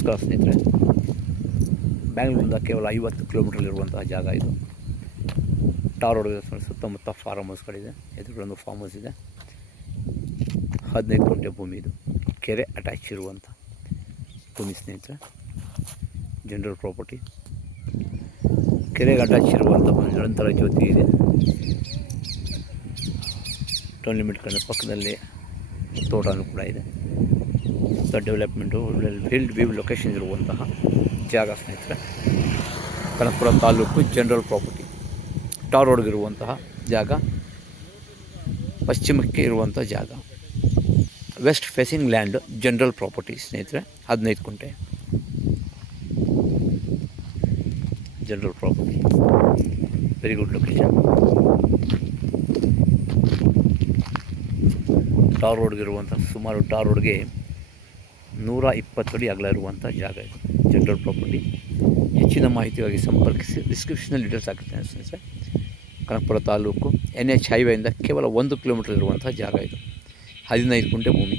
ನಮಸ್ಕಾರ ಸ್ನೇಹಿತರೆ. ಬ್ಯಾಂಗ್ಳೂರಿಂದ ಕೇವಲ 50 ಕಿಲೋಮೀಟ್ರಲ್ಲಿರುವಂತಹ ಜಾಗ ಇದು. ಟಾರ್ ರೋಡ್ ಸುತ್ತಮುತ್ತ ಫಾರ್ಮ್ ಹೌಸ್ಗಳಿದೆ. ಎದುರುಗೊಂದು ಫಾರ್ಮ್ ಹೌಸ್ ಇದೆ. 15 ಗುಂಟೆ ಭೂಮಿ ಇದು. ಕೆರೆ ಅಟ್ಯಾಚ್ ಇರುವಂಥ ಭೂಮಿ ಸ್ನೇಹಿತರೆ. General property. ಕೆರೆಗೆ ಅಟ್ಯಾಚ್ ಇರುವಂಥ ನಿರಂತರ ಜ್ಯೋತಿ ಇದೆ. ಟೌನ್ ಲಿಮಿಟ್ ಕಡೆ ಪಕ್ಕದಲ್ಲಿ ತೋಟನೂ ಕೂಡ ಇದೆ. ಡೆವಲಪ್ಮೆಂಟು ಫೀಲ್ಡ್ ವ್ಯೂ ಲೊಕೇಶನ್ ಇರುವಂತಹ ಜಾಗ ಸ್ನೇಹಿತರೆ. ಕನಕಪುರ ತಾಲೂಕು ಜನರಲ್ ಪ್ರಾಪರ್ಟಿ. ಟಾರ್ ರೋಡ್ಗಿರುವಂತಹ ಜಾಗ, ಪಶ್ಚಿಮಕ್ಕೆ ಇರುವಂಥ ಜಾಗ, west facing land, general property ಸ್ನೇಹಿತರೆ. 15 ಗುಂಟೆ general property. Very good location. Tar ರೋಡ್ಗಿರುವಂಥ ಸುಮಾರು ಟಾರ್ ರೋಡ್ಗೆ 120 ಅಡಿ ಅಗಲ ಇರುವಂಥ ಜಾಗ ಇದು. General property. ಹೆಚ್ಚಿನ ಮಾಹಿತಿಗಾಗಿ ಸಂಪರ್ಕಿಸಿ. ಡಿಸ್ಕ್ರಿಪ್ಷನಲ್ಲಿ ಡೀಟೇಲ್ಸ್ ಹಾಕಿರ್ತೇನೆ ಸ್ನೇಹಿತರೆ. ಕನಕಪುರ ತಾಲೂಕು NH ಹೈವೇಯಿಂದ ಕೇವಲ 1 ಕಿಲೋಮೀಟರ್ ಇರುವಂಥ ಜಾಗ ಇದು. 15 ಗುಂಟೆ ಭೂಮಿ.